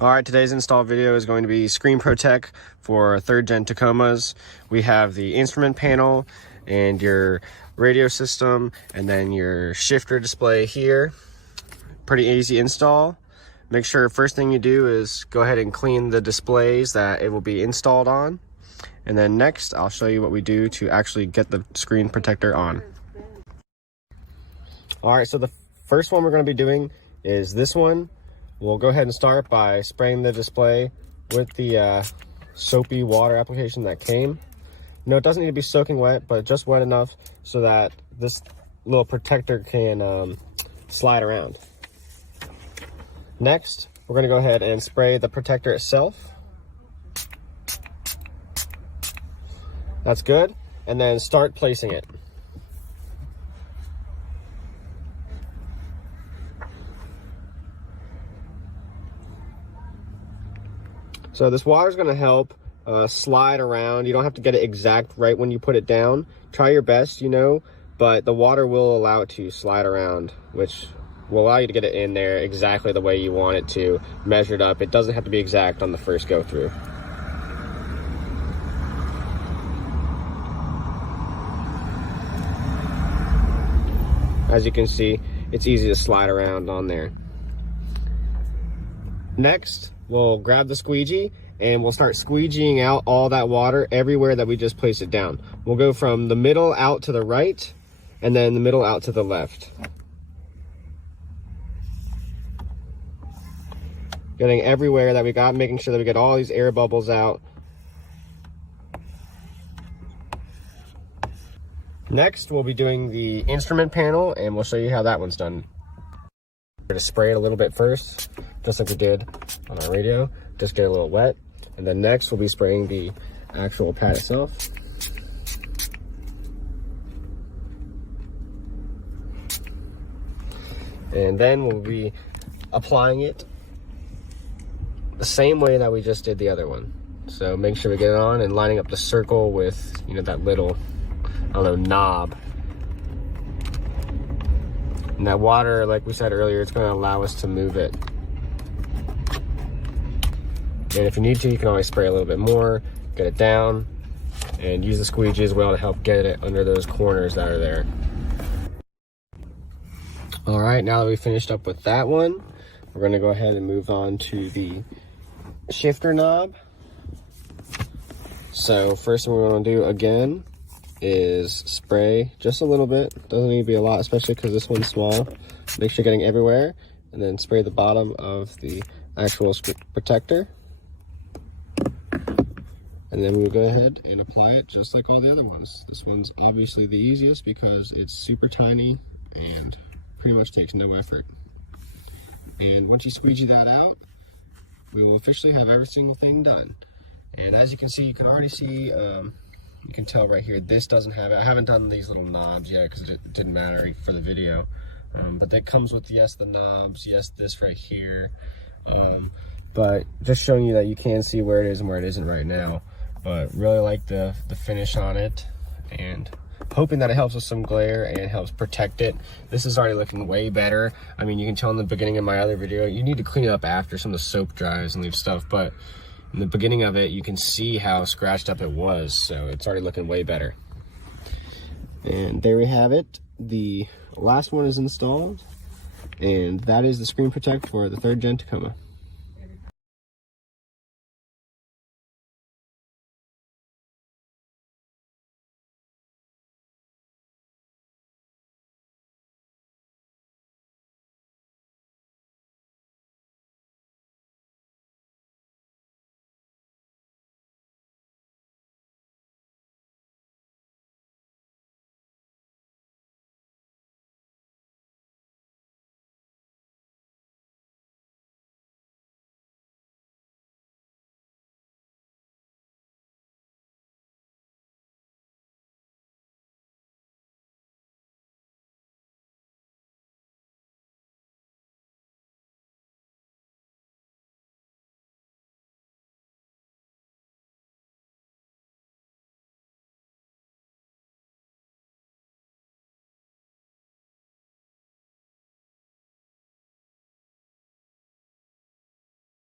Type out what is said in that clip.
Alright, today's install video is going to be screen protect for 3rd gen Tacomas. We have the instrument panel and your radio system and then your shifter display here. Pretty easy install. Make sure first thing you do is go ahead and clean the displays that it will be installed on. And then next I'll show you what we do to actually get the screen protector on. Alright, so the first one we're going to be doing is this one. We'll go ahead and start by spraying the display with the soapy water application that came. No, it doesn't need to be soaking wet, but just wet enough so that this little protector can slide around. Next, we're going to go ahead and spray the protector itself. That's good. And then start placing it. So this water is going to help slide around. You don't have to get it exact right when you put it down. Try your best, but the water will allow it to slide around, which will allow you to get it in there exactly the way you want it to, measured up. It doesn't have to be exact on the first go through. As you can see, it's easy to slide around on there. Next, we'll grab the squeegee and we'll start squeegeeing out all that water everywhere that we just placed it down. We'll go from the middle out to the right and then the middle out to the left. Getting everywhere that we got, making sure that we get all these air bubbles out. Next, we'll be doing the instrument panel and we'll show you how that one's done. We're gonna spray it a little bit first, just like we did on our radio. Just get a little wet. And then next, we'll be spraying the actual pad itself. And then we'll be applying it the same way that we just did the other one. So make sure we get it on and lining up the circle with, that little, knob. And that water, like we said earlier, it's going to allow us to move it. And if you need to, you can always spray a little bit more, get it down, and use the squeegee as well to help get it under those corners that are there. All right, now that we finished up with that one, we're going to go ahead and move on to the shifter knob. So first thing we're going to do again is spray just a little bit. Doesn't need to be a lot, especially because this one's small. Make sure you're getting everywhere, and then spray the bottom of the actual protector. And then we'll go ahead and apply it just like all the other ones. This one's obviously the easiest because it's super tiny and pretty much takes no effort. And once you squeegee that out, we will officially have every single thing done. And as you can see, you can already see, you can tell right here, this doesn't have it. I haven't done these little knobs yet because it didn't matter for the video. But that comes with, yes, the knobs, yes, this right here. But just showing you that you can see where it is and where it isn't right now. But really like the finish on it, and hoping that it helps with some glare and helps protect it. This is already looking way better. I mean, you can tell in the beginning of my other video, you need to clean it up after some of the soap dries and leave stuff, but in the beginning of it, you can see how scratched up it was, so it's already looking way better. And there we have it. The last one is installed, and that is the screen protect for the 3rd gen Tacoma.